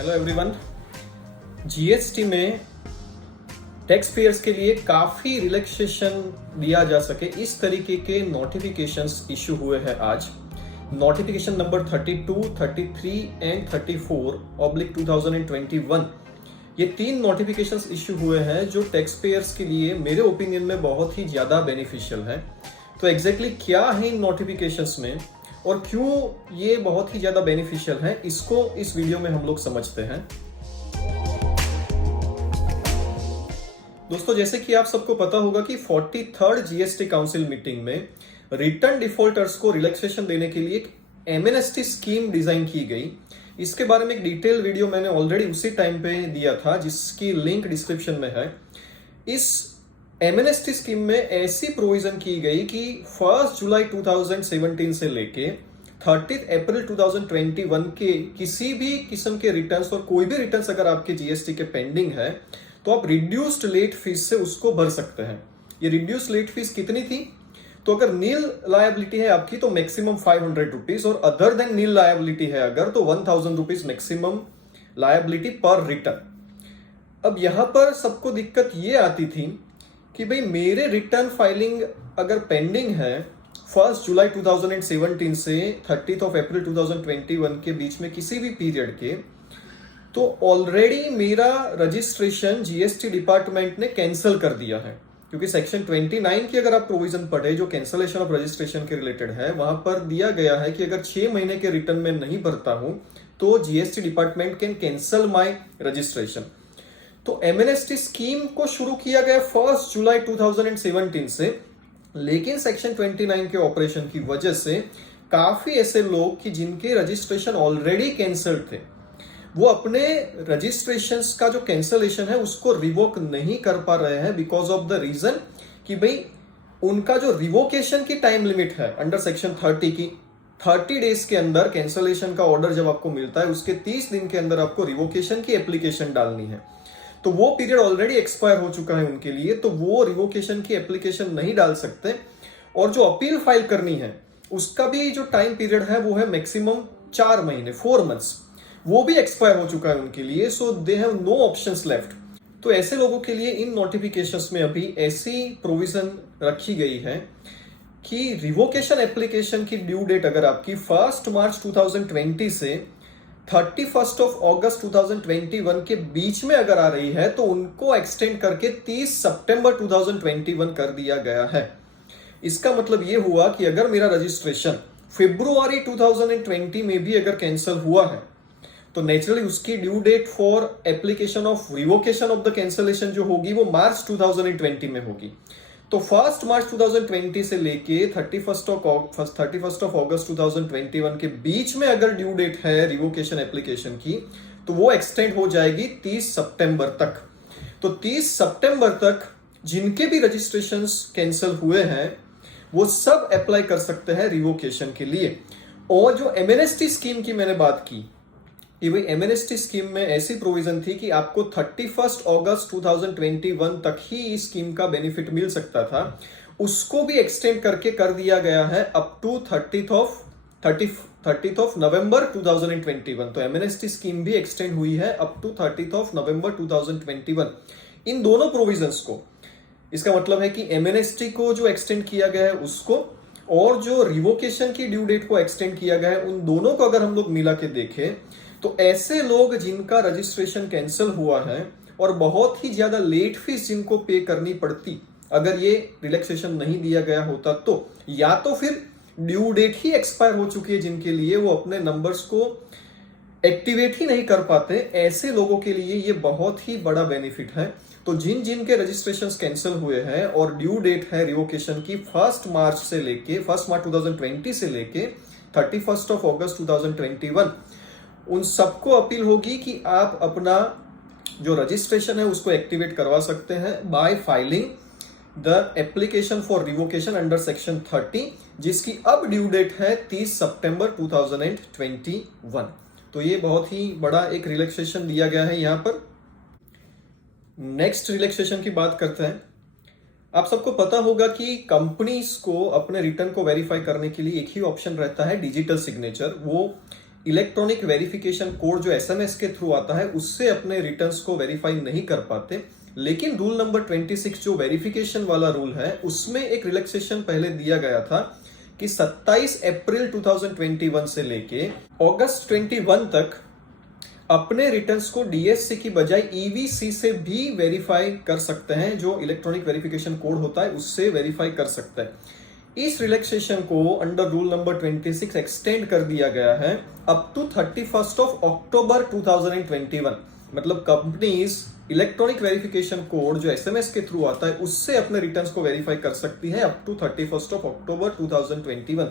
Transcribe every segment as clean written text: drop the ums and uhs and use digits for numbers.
Hello everyone. GST में tax payers के लिए काफी रिलैक्सेशन दिया जा सके इस तरीके के नोटिफिकेशंस इशू हुए हैं आज। नोटिफिकेशन नंबर 32, 33 एंड 34/2021 ये 3 नोटिफिकेशंस इशू हुए हैं जो टैक्स पेयर्स के लिए मेरे ओपिनियन में बहुत ही ज्यादा बेनिफिशियल है। तो एग्जैक्टली क्या है इन नोटिफिकेशंस में और क्यों ये बहुत ही ज्यादा बेनिफिशियल है, इसको इस वीडियो में हम लोग समझते हैं। दोस्तों, जैसे कि आप सबको पता होगा कि 43rd जीएसटी काउंसिल मीटिंग में रिटर्न डिफॉल्टर्स को रिलैक्सेशन देने के लिए एक एमएनएसटी स्कीम डिजाइन की गई। इसके बारे में एक डिटेल वीडियो मैंने ऑलरेडी उसी टाइम पे दिया था, जिसकी लिंक डिस्क्रिप्शन में है। इस एमएनएसटी स्कीम में ऐसी प्रोविजन की गई कि 1 जुलाई 2017 से लेके 30 अप्रैल 2021 के किसी भी किस्म के रिटर्न्स और कोई भी रिटर्न्स अगर आपके जीएसटी के पेंडिंग है तो आप रिड्यूस्ड लेट फीस से उसको भर सकते हैं। ये रिड्यूस्ड लेट फीस कितनी थी? तो अगर नील लायबिलिटी है आपकी तो मैक्सिमम 500 रुपीज, और अदर देन नील लायबिलिटी है अगर तो 1000 रुपीज मैक्सिमम लायबिलिटी पर रिटर्न। अब यहां पर सबको दिक्कत ये आती थी कि भाई मेरे रिटर्न फाइलिंग अगर पेंडिंग है 1 जुलाई 2017 से 30 अप्रैल 2021 के बीच में किसी भी पीरियड के, तो ऑलरेडी मेरा रजिस्ट्रेशन जीएसटी डिपार्टमेंट ने कैंसिल कर दिया है। क्योंकि सेक्शन 29 की अगर आप प्रोविजन पढ़े जो कैंसलेशन ऑफ रजिस्ट्रेशन के रिलेटेड है, वहां पर दिया गया है कि अगर 6 महीने के रिटर्न में नहीं भरता हूं तो GST department can cancel my registration. तो एमएनएसटी स्कीम को शुरू किया गया 1 जुलाई 2017 से, लेकिन सेक्शन 29 के ऑपरेशन की वजह से काफी ऐसे लोग कि जिनके रजिस्ट्रेशन ऑलरेडी कैंसल्ड थे, वो अपने रजिस्ट्रेशंस का जो कैंसलेशन है उसको रिवोक नहीं कर पा रहे हैं बिकॉज ऑफ द रीजन कि भाई उनका जो रिवोकेशन की टाइम लिमिट है अंडर सेक्शन 30 की, 30 डेज के अंदर कैंसलेशन का ऑर्डर जब आपको मिलता है उसके 30 दिन के अंदर आपको रिवोकेशन की एप्लीकेशन डालनी है। तो वो पीरियड ऑलरेडी एक्सपायर हो चुका है उनके लिए, तो वो रिवोकेशन की एप्लीकेशन नहीं डाल सकते। और जो अपील फाइल करनी है उसका भी जो टाइम पीरियड है वो है मैक्सिमम 4 महीने, 4 मंथ्स, वो भी एक्सपायर हो चुका है उनके लिए। So they have no options left. तो ऐसे लोगों के लिए इन नोटिफिकेशंस में अभी ऐसी प्रोविजन रखी गई है कि रिवोकेशन एप्लीकेशन की ड्यू डेट अगर आपकी 1 मार्च 2020 से 31 अगस्त 2021 के बीच में अगर आ रही है तो उनको एक्सटेंड करके 30 सितंबर 2021 कर दिया गया है। इसका मतलब यह हुआ कि अगर मेरा रजिस्ट्रेशन फरवरी 2020 में भी अगर कैंसिल हुआ है तो नेचुरली उसकी due date for application of revocation of the cancellation जो होगी वो मार्च 2020 में होगी। तो 1 मार्च 2020 से लेके 31 अगस्त 2021 के बीच में अगर ड्यू डेट है रिवोकेशन एप्लीकेशन की तो वो एक्सटेंड हो जाएगी 30 सितंबर तक। तो 30 सितंबर तक जिनके भी रजिस्ट्रेशंस कैंसिल हुए हैं वो सब अप्लाई कर सकते हैं रिवोकेशन के लिए। और जो एमएनएसटी स्कीम की मैंने बात की, ये भाई एमएनएसटी स्कीम में ऐसी प्रोविजन थी कि आपको 31 अगस्त 2021 तक ही इस स्कीम का बेनिफिट मिल सकता था, उसको भी एक्सटेंड करके कर दिया गया है अप टू 30 नवंबर 2021। तो एमएनएसटी स्कीम भी एक्सटेंड हुई है अप टू 30 नवंबर 2021। इन दोनों प्रोविजंस को, इसका मतलब है कि एमएनएसटी को जो एक्सटेंड किया गया है उसको और जो रिवोकेशन की ड्यू डेट को एक्सटेंड किया गया है, उन दोनों को अगर हम लोग मिला के देखें तो ऐसे लोग जिनका रजिस्ट्रेशन कैंसिल हुआ है और बहुत ही ज्यादा लेट फीस जिनको पे करनी पड़ती अगर ये रिलैक्सेशन नहीं दिया गया होता, तो या तो फिर ड्यू डेट ही एक्सपायर हो चुकी है जिनके लिए वो अपने नंबर्स को एक्टिवेट ही नहीं कर पाते, ऐसे लोगों के लिए ये बहुत ही बड़ा बेनिफिट है। तो जिन जिन के रजिस्ट्रेशंस कैंसिल हुए हैं और ड्यू डेट है रिवोकेशन की 1 मार्च 2020 से लेके 31 अगस्त 2021, उन सबको अपील होगी कि आप अपना जो रजिस्ट्रेशन है उसको एक्टिवेट करवा सकते हैं bye filing the application for revocation under section 30, जिसकी अब ड्यू डेट है 30 सितंबर 2021। तो ये बहुत ही बड़ा एक रिलैक्सेशन दिया गया है यहां पर। नेक्स्ट रिलैक्सेशन की बात करते हैं। आप सबको पता होगा कि कंपनीज को अपने रिटर्न को वेरीफाई करने के लिए एक ही ऑप्शन रहता है, डिजिटल सिग्नेचर। वो इलेक्ट्रॉनिक वेरिफिकेशन कोड जो एसएमएस के थ्रू आता है उससे अपने रिटर्न्स को वेरीफाई नहीं कर पाते। लेकिन रूल नंबर 26 जो वेरिफिकेशन वाला रूल है उसमें एक रिलैक्सेशन पहले दिया गया था कि 27 अप्रैल 2021 से लेके अगस्त 21 तक अपने रिटर्न्स को डीएससी की बजाय ईवीसी से भी वेरीफाई कर सकते हैं। जो इलेक्ट्रॉनिक वेरिफिकेशन कोड होता है उससे वेरीफाई कर सकते हैं। इस रिलैक्सेशन को अंडर रूल नंबर 26 एक्सटेंड कर दिया गया है अप टू 31 अक्टूबर 2021। मतलब कंपनीज इलेक्ट्रॉनिक वेरिफिकेशन कोड जो एसएमएस के थ्रू आता है उससे अपने रिटर्न्स को वेरीफाई कर सकती है अप टू 31 अक्टूबर 2021।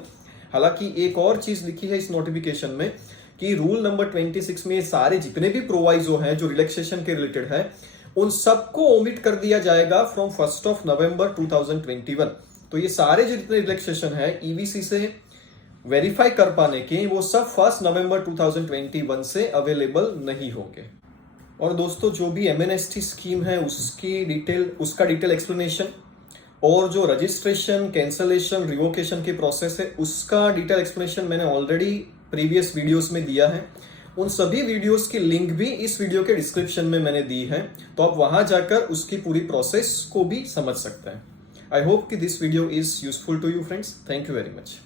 हालांकि एक और चीज लिखी है इस नोटिफिकेशन में कि रूल नंबर 26 में सारे जितने भी प्रोवाइजो हैं जो रिलैक्सेशन के रिलेटेड है उन सबको ओमिट कर दिया जाएगा फ्रॉम 1 नवंबर 2021। तो ये सारे जितने रिलैक्सेशन है ईवीसी से वेरीफाई कर पाने के वो सब 1 नवंबर 2021 से अवेलेबल नहीं होंगे। और दोस्तों जो भी एमएनएसटी स्कीम है उसका डिटेल एक्सप्लेनेशन और जो रजिस्ट्रेशन, कैंसलेशन, रिवोकेशन की प्रोसेस है उसका डिटेल एक्सप्लेनेशन मैंने ऑलरेडी प्रीवियस वीडियोस में दिया है। उन सभी वीडियोस की लिंक भी इस वीडियो के डिस्क्रिप्शन में मैंने दी है, तो आप वहां जाकर उसकी पूरी प्रोसेस को भी समझ सकते हैं। आई होप कि this video is useful to you friends. Thank you very much.